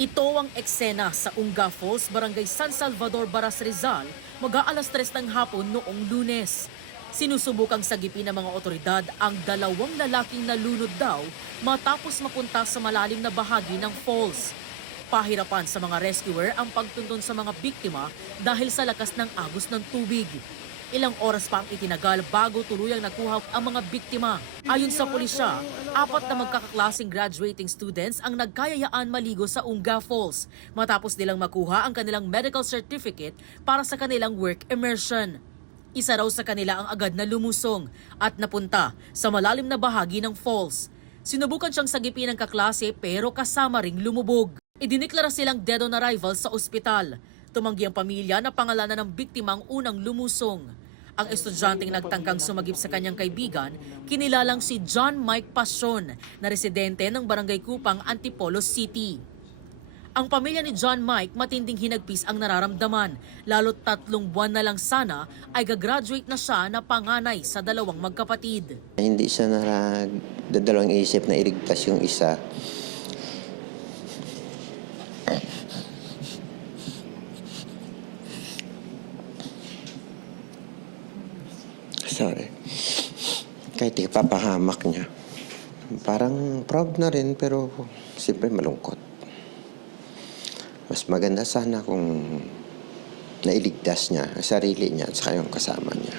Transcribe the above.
Ito ang eksena sa Unga Falls, Barangay San Salvador, Baras, Rizal, mag-aalas 3 ng hapon noong Lunes. Sinusubukang sagipin ng mga otoridad ang dalawang lalaking nalunod daw matapos mapunta sa malalim na bahagi ng falls. Pahirapan sa mga rescuer ang pagtuntun sa mga biktima dahil sa lakas ng agos ng tubig. Ilang oras pa ang itinagal bago tuluyang nakuha ang mga biktima. Ayon sa pulisya, 4 na magkakaklaseng graduating students ang nagkayayaan maligo sa Unga Falls matapos nilang makuha ang kanilang medical certificate para sa kanilang work immersion. Isa raw sa kanila ang agad na lumusong at napunta sa malalim na bahagi ng falls. Sinubukan siyang sagipin ng kaklase pero kasama ring lumubog. Idiniklara silang dead on arrival sa ospital. Tumanggi ang pamilya na pangalanan ng biktima ang unang lumusong. Ang estudyanteng nagtangkang sumagip sa kanyang kaibigan, kinilalang si John Mike Pasion na residente ng Barangay Kupang, Antipolo City. Ang pamilya ni John Mike matinding hinagpis ang nararamdaman, lalo't 3 buwan na lang sana ay gagraduate na siya na panganay sa dalawang magkapatid. Hindi siya nagdadalawang isip na iligtas yung isa. Sorry. Kahit ipapahamak niya. Parang proud na rin pero siyempre malungkot. Mas maganda sana kung nailigtas niya ang sarili niya at saka yung kasama niya.